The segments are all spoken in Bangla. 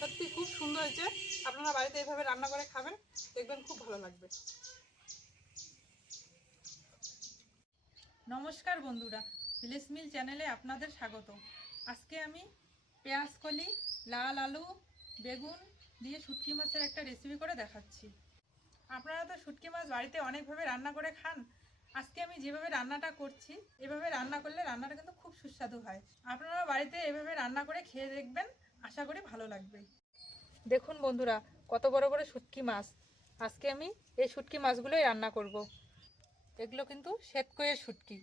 সত্যি খুব সুন্দর হয়েছে। আপনারা বাড়িতে এইভাবে রান্না করে খাবেন, দেখবেন খুব ভালো লাগবে। নমস্কার বন্ধুরা, ভিলেজ মিল চ্যানেলে আপনাদের স্বাগত। আজকে আমি পেঁয়াজ কলি, লাল আলু, বেগুন দিয়ে শুটকি মাছের একটা রেসিপি করে দেখাচ্ছি। আপনারা তো শুটকি মাছ বাড়িতে অনেকভাবে রান্না করে খান। আজকে আমি যেভাবে রান্নাটা করছি, এভাবে রান্না করলে রান্নাটা কিন্তু খুব সুস্বাদু হয়। আপনারা বাড়িতে এভাবে রান্না করে খেয়ে দেখবেন। আশা করি ভালো লাগবে। দেখুন বন্ধুরা, কত বড় বড় শুটকি মাছ। আজকে আমি এই শুটকি মাছগুলোই রান্না করব। এগুলো কিন্তু শ্বেতকইয়ের শুটকি।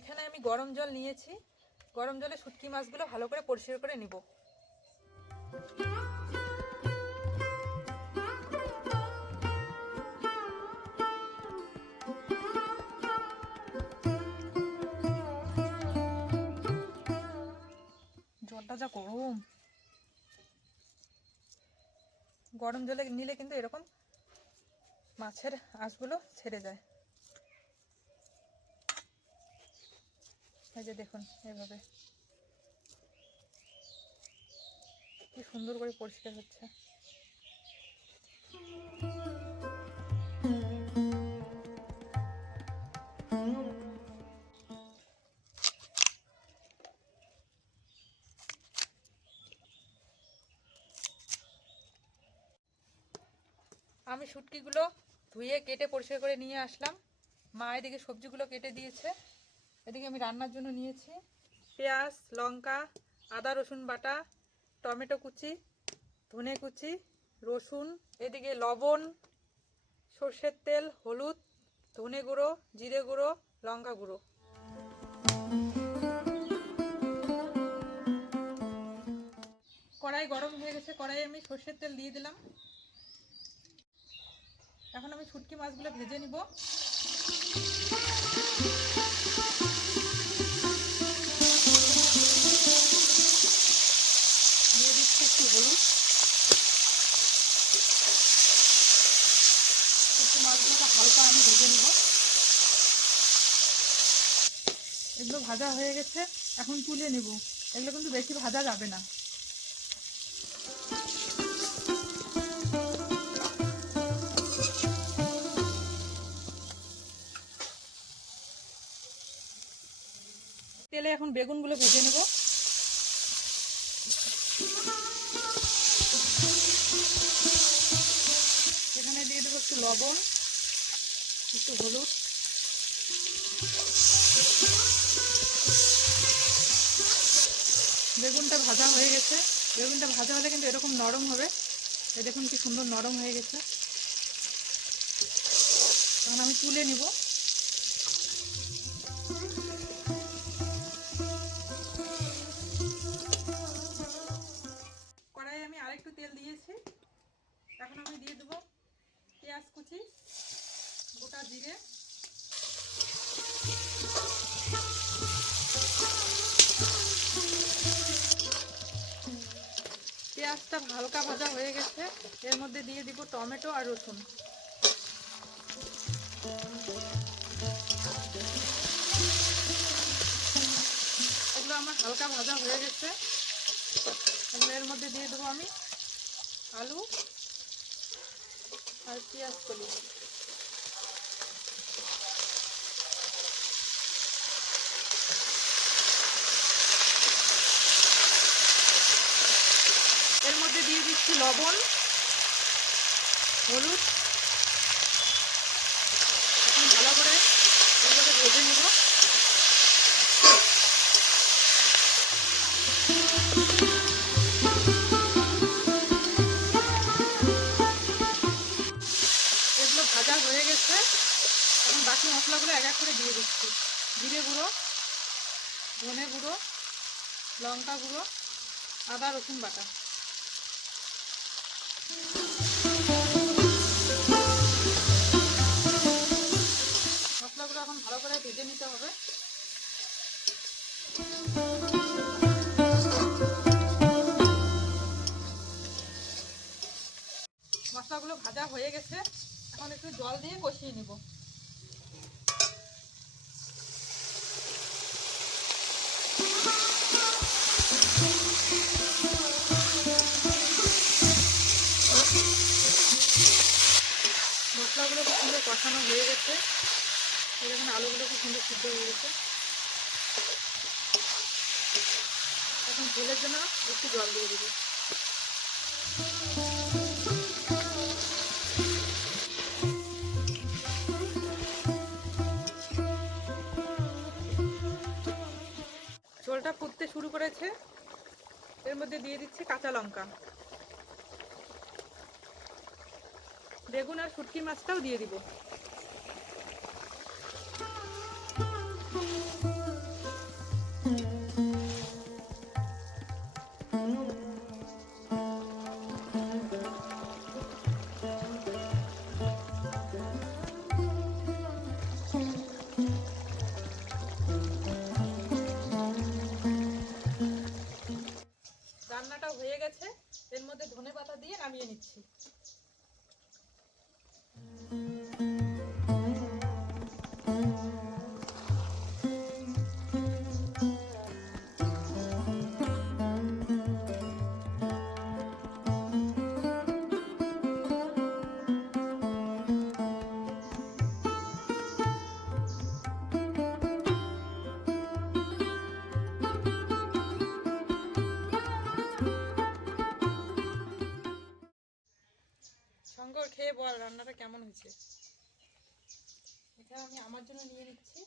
এখানে আমি গরম জল নিয়েছি। গরম জলে শুটকি মাছগুলো ভালো করে পরিষ্কার করে নিব। গরম জলে নিলে কিন্তু এরকম মাছের আঁশগুলো ছেড়ে যায়। এই যে দেখুন, এভাবে। কি সুন্দর করে পরিষ্কার হচ্ছে। আমি শুটকিগুলো ধুয়ে কেটে পরিষ্কার করে নিয়ে আসলাম। মা এদিকে সবজিগুলো কেটে দিয়েছে। এদিকে আমি রান্নার জন্য নিয়েছি পেঁয়াজ, লঙ্কা, আদা, রসুন বাটা, টমেটো কুচি, ধনে কুচি, রসুন, এদিকে লবণ, সর্ষের তেল, হলুদ, ধনে গুঁড়ো, জিরে গুঁড়ো, লঙ্কা গুঁড়ো। কড়াই গরম হয়ে গেছে। কড়াই আমি সর্ষের তেল দিয়ে দিলাম। এখন আমি শুটকি মাছগুলো ভেজে নিব। দিচ্ছি একটু শুটকি আমি ভেজে নিব। এগুলো ভাজা হয়ে গেছে, এখন তুলে নেব। এগুলো কিন্তু বেশি ভাজা যাবে না। তেলে এখন বেগুনগুলো ভেজে নেব। এখানে দিয়ে দেবো একটু লবণ, একটু হলুদ। বেগুনটা ভাজা হয়ে গেছে। বেগুনটা ভাজা হলে কিন্তু এরকম নরম হবে। এই দেখুন কি সুন্দর নরম হয়ে গেছে। তখন আমি তুলে নিব। পেঁয়াজটা হালকা ভাজা হয়ে গেছে। এর মধ্যে দিয়ে দিব টমেটো আর রসুন। এগুলো আমার হালকা ভাজা হয়ে গেছে। এর মধ্যে দিয়ে দেবো আমি আলু আর পেঁয়াজ কলি এর মধ্যে দিয়ে দিচ্ছি লবণ, হলুদ। এখন ভালো করে এগুলোকে ভেজে নেব। এগুলো ভাজা হয়ে গেছে। এখন বাকি মশলাগুলো এক এক করে দিয়ে দিচ্ছি। জিরে গুঁড়ো, ধনে গুঁড়ো, লঙ্কা গুঁড়ো, আদা, রসুন বাটা। মশলাগুলো এখন ভালো করে ভেজে নিতে হবে। মশলাগুলো ভাজা হয়ে গেছে। এখন একটু জল দিয়ে কষিয়ে নিব। সিদ্ধ হয়ে গেছে। এখন ঝোলের জন্য একটু জল দিয়ে দেবো। ঝোলটা ফুটতে শুরু করেছে। এর মধ্যে দিয়ে দিচ্ছি কাঁচা লঙ্কা। বেগুন আর শুটকি মাছটাও দিয়ে দিব। রান্নাটা হয়ে গেছে। এর মধ্যে ধনে পাতা দিয়ে নামিয়ে নিচ্ছি। হয়েছে। এখানে আমি আমার জন্য নিয়ে নিচ্ছি।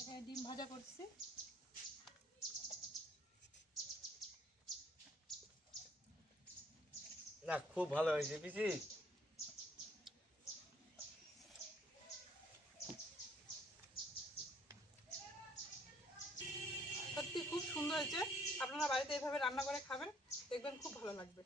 এখানে ডিম ভাজা করছি। না খুব ভালো হয়েছে পিসি। সত্যি খুব সুন্দর হয়েছে। আপনারা বাড়িতে এইভাবে রান্না করে খাবেন দেখবেন খুব ভালো লাগবে।